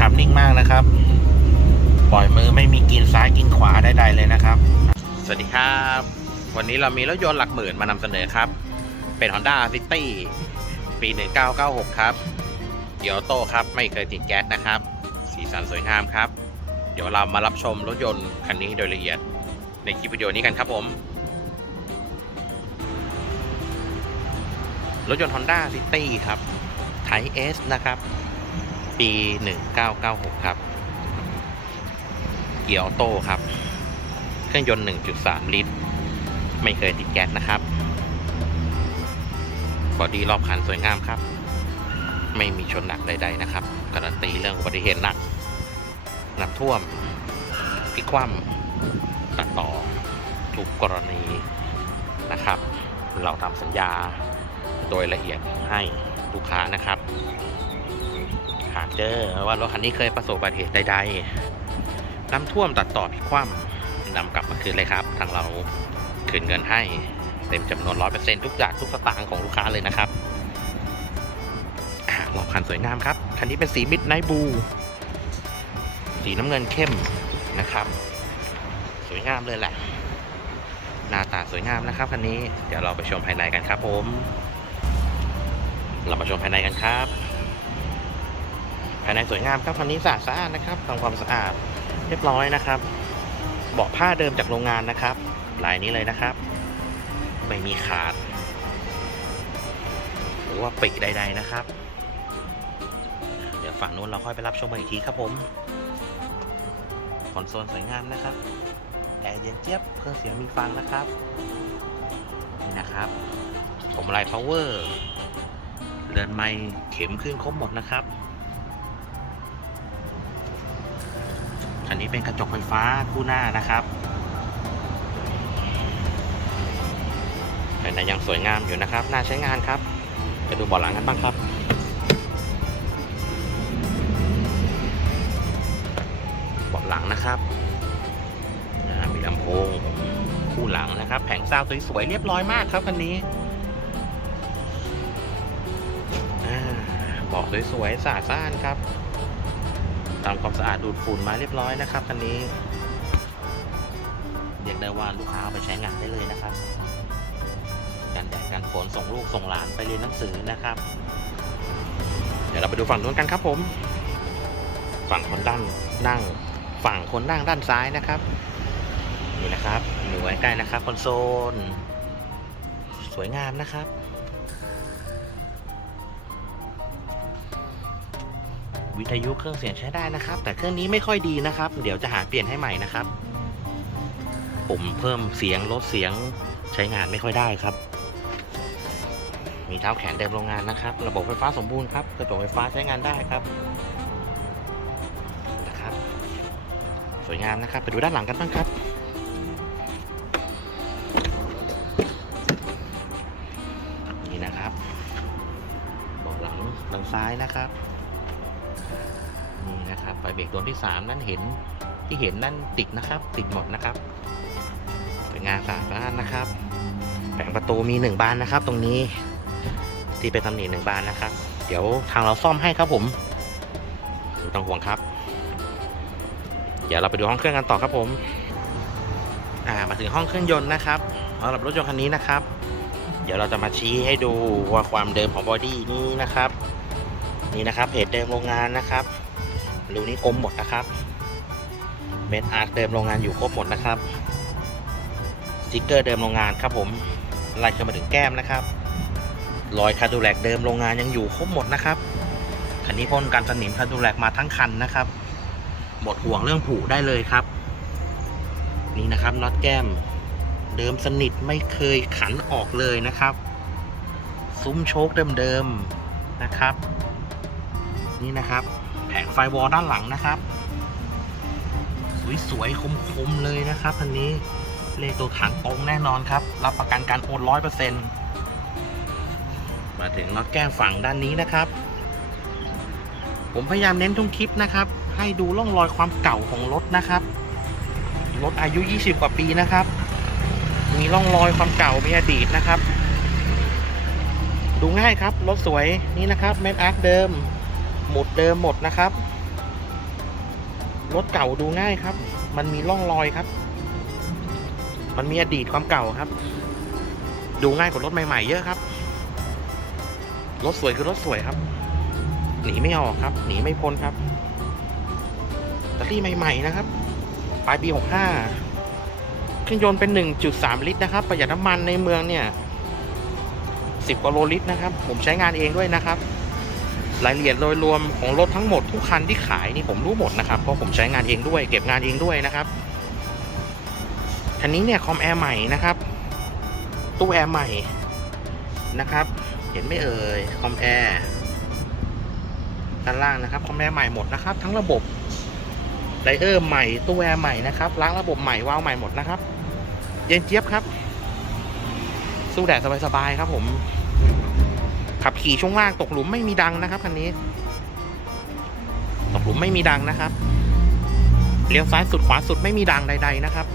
ขับนิ่งมากนะครับ ปล่อยมือไม่มีกินซ้ายกินขวาได้ๆเลยนะครับ สวัสดีครับ วันนี้เรามีรถยนต์หลักหมื่นมานำเสนอครับ เป็น Honda City ปี 1996 ครับเกียวโตครับไม่เคยติดแก๊สนะครับ สีสันสวยงามครับ เดี๋ยวเรามารับชมรถยนต์คันนี้โดยละเอียด ในคลิปวิดีโอนี้กันครับผมรถยนต์ Honda City ครับ Type S นะครับ ปี 1996 ครับ เกียร์ออโต้ครับ เครื่องยนต์ 1.3 ลิตร ไม่เคยติดแก๊สนะครับ บอดี้รอบคันสวยงามครับ ไม่มีชนหนักใด ๆ นะครับ การันตีเรื่องอุบัติเหตุหนักน้ำท่วมพลิกคว่ำตัดต่อ ทุกกรณีนะครับ เราทำสัญญาโดยละเอียดให้ลูกค้านะครับากเจอว่ารถคันนี้เคยประสบอุบัติเหตุใดๆน้ำท่วมตัดต่อพิกคว่ำนำกลับมาคืนเลยครับ ทางเราคืนเงินให้เต็มจำนวน100%ทุกอย่างทุกสตางค์ของลูกค้าเลยนะครับรอบคันสวยงามครับ คันนี้เป็นสีมิดไนบู สีน้ำเงินเข้มนะครับ สวยงามเลยแหละ หน้าตาสวยงามนะครับคันนี้ เดี๋ยวเราไปชมภายในกันครับผม เรามาชมภายในกันครับายในสวยงามครับคันนี้สะอาดสะอาดนะครับทำความสะอาดเรียบร้อยนะครับเบาะผ้าเดิมจากโรงงานนะครับลายนี้เลยนะครับ ไม่มีขาด หรือว่าปิดใด ๆนะครับ เดี๋ยวฝั่งนู้นเราค่อยไปรับชมกันอีกทีครับผมคอนโซลสวยงามนะครับแอร์เย็นเจี๊ยบเครื่องเสียงมีฟังนะครับนี่นะครับผมไลท์พาวเวอร์เดินไม้เข็มขึ้นครบหมดนะครับ นนี้เป็นกระจกไฟฟ้าคู่หน้านะครับภายในยังสวยงามอยู่นะครับ น่าใช้งานครับไปดูเบาะหลังกันบ้างครับ เบาะหลังนะครับมีลำโพงคู่หลังนะครับ แผงซาวสวยๆเรียบร้อยมากครับคันนี้เบาะสวยๆสะอาดซ่านครับ ทำความสะอาดดูดฝุ่นมาเรียบร้อยนะครับคันนี้เรียกได้ว่าลูกค้าเอาไปใช้งานได้เลยนะครับกันแดดกันฝนส่งลูกส่งหลานไปเรียนหนังสือนะครับ เดี๋ยวเราไปดูฝั่งนู้นกันครับผม ฝั่งคนด้านนั่ง ฝั่งคนนั่งด้านซ้ายนะครับนี่นะครับอยู่ใกล้ๆนะครับคอนโซล สวยงามนะครับ วิทยุเครื่องเสียงใช้ได้นะครับ แต่เครื่องนี้ไม่ค่อยดีนะครับ เดี๋ยวจะหาเปลี่ยนให้ใหม่นะครับปุ่มเพิ่มเสียงลดเสียงใช้งานไม่ค่อยได้ครับ มีเท้าแขนเดิมโรงงานนะครับ ระบบไฟฟ้าสมบูรณ์ครับกระจกไฟฟ้าใช้งานได้ครับนะครับ สวยงามนะครับ ไปดูด้านหลังกันบ้างครับนี่นะครับเบาะหลังทางซ้ายนะครับ เบรกตัวที่ 3 นั่นเห็นที่เห็นนั่นติดนะครับ ติดหมดนะครับสวยงามสะอาดนะครับแผงประตูมีหนึ่งบานนะครับ ตรงนี้ที่เป็นตำหนิหนึ่งบานนะครับ เดี๋ยวทางเราซ่อมให้ครับผมไม่ต้องห่วงครับ เดี๋ยวเราไปดูห้องเครื่องกันต่อครับผม อ่ามาถึงห้องเครื่องยนต์นะครับสำหรับรถยนต์คันนี้นะครับ เดี๋ยวเราจะมาชี้ให้ดูว่าความเดิมของบอดี้นี้นะครับ นี่นะครับเพจเดิมโรงงานนะครับ รูนี้กลมหมดนะครับ เมนอาร์ตเดิมโรงงานอยู่ครบหมดนะครับสติกเกอร์เดิมโรงงานครับผมไล่ขึ้นมาถึงแก้มนะครับรอยคาดูแลกเดิมโรงงานยังอยู่ครบหมดนะครับคันนี้พ่นกันสนิมคาดูแลกมาทั้งคันนะครับ หมดห่วงเรื่องผุได้เลยครับ นี่นะครับน็อตแก้ม เดิมสนิทไม่เคยขันออกเลยนะครับ ซุ้มโชคเดิมๆนะครับ นี่นะครับ แผงไฟวอลด้านหลังนะครับ สวยๆคมๆเลยนะครับคันนี้เลขตัวถังตรงแน่นอนครับ รับประกันการโอนร้อยเปอร์เซ็นต์มาถึงน็อตแก้มฝั่งด้านนี้นะครับ ผมพยายามเน้นทุกคลิปนะครับ ให้ดูร่องรอยความเก่าของรถนะครับ รถอายุ 20 กว่าปีนะครับ มีร่องรอยความเก่ามีอดีตนะครับ ดูง่ายครับ รถสวยนี่นะครับเมนอาร์คเดิม หมุดเดิมหมดนะครับ รถเก่าดูง่ายครับ มันมีร่องรอยครับ มันมีอดีตความเก่าครับ ดูง่ายกว่ารถใหม่ๆเยอะครับ รถสวยคือรถสวยครับ หนีไม่ออกครับ หนีไม่พ้นครับแต่ที่ใหม่ๆนะครับ ปลายปี 65 เครื่องยนต์เป็น 1.3 ลิตรนะครับ ประหยัดน้ำมันในเมืองเนี่ย 10กว่าโลลิตรนะครับ ผมใช้งานเองด้วยนะครับ รายละเอียดโดยรวมของรถทั้งหมดทุกคันที่ขายนี่ผมรู้หมดนะครับเพราะผมใช้งานเองด้วย เก็บงานเองด้วยนะครับคันนี้เนี่ยคอมแอร์ใหม่นะครับ ตู้แอร์ใหม่นะครับ เห็นไหม่เอ่ยคอมแอร์ด้านล่างนะครับคอมแอร์ใหม่หมดนะครับ ทั้งระบบไดเออร์ใหม่ตู้แอร์ใหม่นะครับล้างระบบใหม่วาล์วใหม่หมดนะครับ เย็นเจี๊ยบครับ สู้แดดสบายๆครับผม ขับขี่ช่วงล่างตกหลุมไม่มีดังนะครับคันนี้ ตกหลุมไม่มีดังนะครับเลี้ยวซ้ายสุดขวาสุดไม่มีดังใด ๆ นะครับ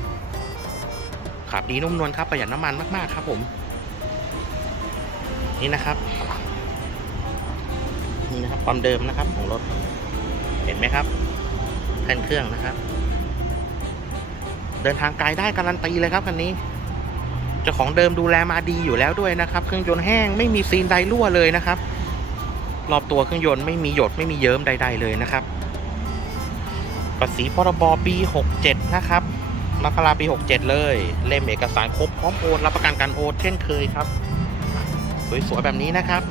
ขับดีนุ่มนวลครับประหยัดน้ำมันมาก ๆ ครับผม นี่นะครับ นี่นะครับความเดิมนะครับของรถ เห็นไหมครับแผ่นเครื่องนะครับ เดินทางไกลได้การันตีเลยครับคันนี้ เจ้าของเดิมดูแลมาดีอยู่แล้วด้วยนะครับ เครื่องยนต์แห้งไม่มีซีนใดรั่วเลยนะครับ รอบตัวเครื่องยนต์ไม่มีหยดไม่มีเยิ้มใด ๆ เลยนะครับภาษีพรบปี 67 นะครับมกราปี 67 เลย เล่มเอกสารครบพร้อมโอนรับประกันการโอนเช่นเคยครับ สวยๆแบบนี้นะครับ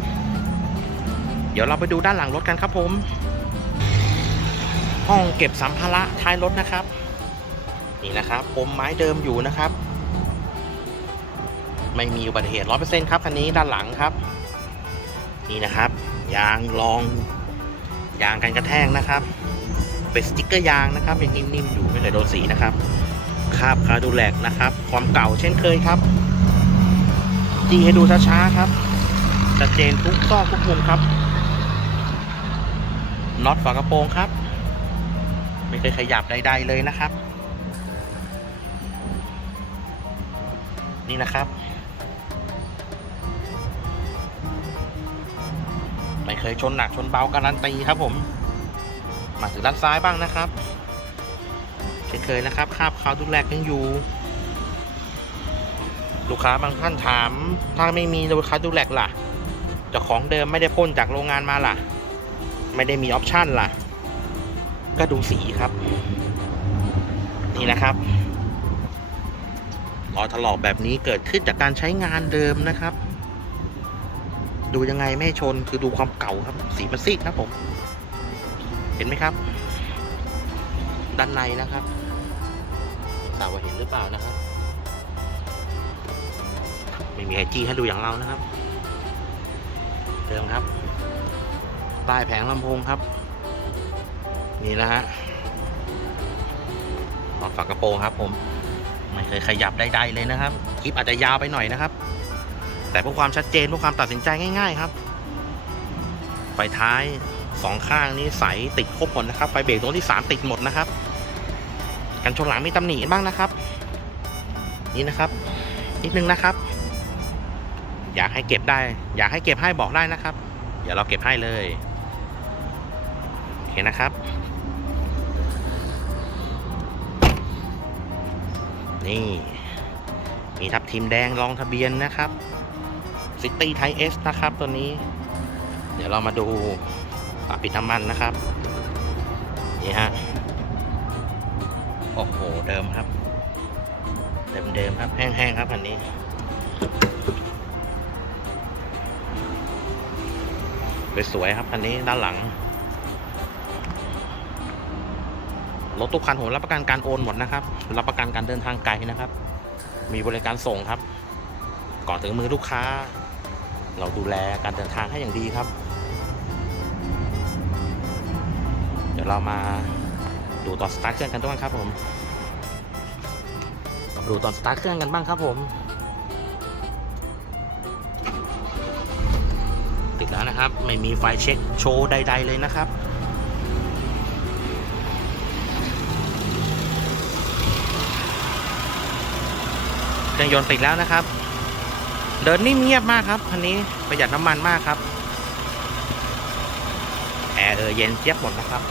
เดี๋ยวเราไปดูด้านหลังรถกันครับผม ห้องเก็บสัมภาระท้ายรถนะครับ นี่นะครับปมไม้เดิมอยู่นะครับ ไม่มีอุบัติเหตุร้อยเปอร์เซ็นต์ครับคันนี้ด้านหลังครับ นี่นะครับ ยางรอง ยางกันกระแทกนะครับเป็นสติ๊กเกอร์ยางนะครับยังนิ่มๆอยู่ไม่เคยโดนสีนะครับคาบคาดูแลกนะครับ ความเก่าเช่นเคยครับจีให้ดูช้าๆครับชัดเจนทุกซอกทุกมุมครับน็อตฝากระโปรงครับ ไม่เคยขยับใดๆเลยนะครับ นี่นะครับ เคยชนหนักชนเบาการันตีครับผม มาถึงด้านซ้ายบ้างนะครับเช่นเคยนะครับคาบคาวดูแลกยังอยู่ ลูกค้าบางท่านถาม ถ้าไม่มีลูกค้าดูแลกล่ะจ้าของเดิมไม่ได้พ่นจากโรงงานมาล่ะ ไม่ได้มีออปชั่นล่ะ ก็ดูสีครับ นี่นะครับรอยถลอกแบบนี้เกิดขึ้นจากการใช้งานเดิมนะครับ ดูยังไงไม่ชนคือดูความเก่าครับ สีมันซีดครับผม เห็นไหมครับ ด้านในนะครับไม่ทราว่าเห็นหรือเปล่านะครับ ไม่มีไอจี้ให้ดูอย่างเรานะครับ เดิมครับใต้แผงลำโพงครับ นี่นะฮะหลอดฝากระโปรงครับผม ไม่เคยขยับใดๆเลยนะครับ คลิปอาจจะยาวไปหน่อยนะครับ แต่เพื่อความชัดเจนเพื่อความตัดสินใจง่าย ๆ ครับ ไฟท้ายสองข้างนี้ใสติดครบหมดนะครับ ไฟเบรกตรงที่สามติดหมดนะครับ กันชนหลังมีตำหนิบ้างนะครับ นี่นะครับ นิดนึงนะครับ อยากให้เก็บได้ อยากให้เก็บให้บอกได้นะครับ เดี๋ยวเราเก็บให้เลยโอเคนะครับ นี่มีทับทิมแดงรองทะเบียนนะครับ ซิตี้ไทเอสนะครับ ตัวนี้ เดี๋ยวเรามาดูฝาปิดน้ำมันนะครับ นี่ฮะ โอ้โห เดิมครับ เดิมๆครับ แห้งๆครับอันนี้สวยๆครับอันนี้ด้านหลัง รถทุกคันผมรับประกันการโอนหมดนะครับ รับประกันการเดินทางไกลนะครับ มีบริการส่งครับ ก่อนถึงมือลูกค้า เราดูแลการเดินทางให้อย่างดีครับ เดี๋ยวเรามาดูตอนสตาร์ทเครื่องกันด้วยครับผมดูตอนสตาร์ทเครื่องกันบ้างครับผม ติดแล้วนะครับ ไม่มีไฟเช็คโชว์ใด ๆ เลยนะครับเครื่องยนต์ติดแล้วนะครับ เดินนิ่มเงียบมากครับคันนี้ประหยัดน้ำมันมากครับ แอร์เออเย็นเจี๊ยบหมดนะครับ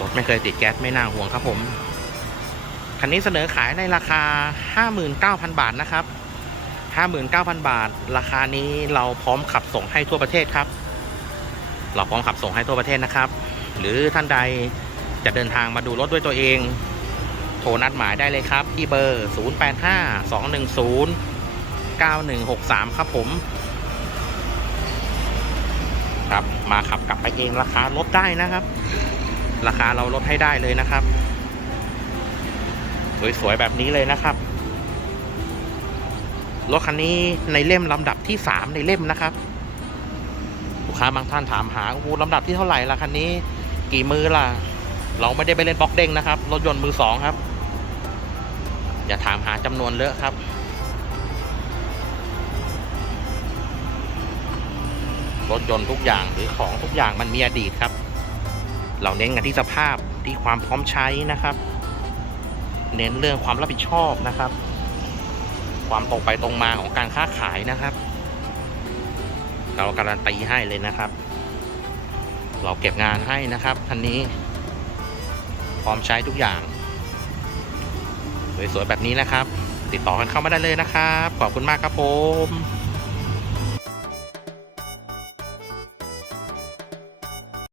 รถไม่เคยติดแก๊สไม่น่าห่วงครับผม คันนี้เสนอขายในราคา 59,000 บาทนะครับ 59,000 บาท ราคานี้เราพร้อมขับส่งให้ทั่วประเทศครับ เราพร้อมขับส่งให้ทั่วประเทศนะครับ หรือท่านใดจะเดินทางมาดูรถด้วยตัวเอง ทรนัดหมายได้เลยครับ ที่เบอร์ 085 210 9163 ครับผม ครับมาขับกลับไปเองราคาลดได้นะครับ ราคาเราลดให้ได้เลยนะครับ สวยๆแบบนี้เลยนะครับ รถคันนี้ในเล่มลำดับที่สามในเล่มนะครับลูกค้าบางท่านถามหาโอ้โหลำดับที่เท่าไหร่ละคันนี้ กี่มือล่ะ เราไม่ได้ไปเล่นบล็อกเด้งนะครับ รถยนต์มือสองครับ อย่าถามหาจำนวนเลอะครับ รถยนต์ทุกอย่างหรือของทุกอย่างมันมีอดีตครับ เราเน้นกันที่สภาพที่ความพร้อมใช้นะครับ เน้นเรื่องความรับผิดชอบนะครับ ความตรงไปตรงมาของการค้าขายนะครับ เราการันตีให้เลยนะครับ เราเก็บงานให้นะครับคันนี้พร้อมใช้ทุกอย่าง สวยๆแบบนี้นะครับ ติดต่อกันเข้ามาได้เลยนะครับ ขอบคุณมากครับผม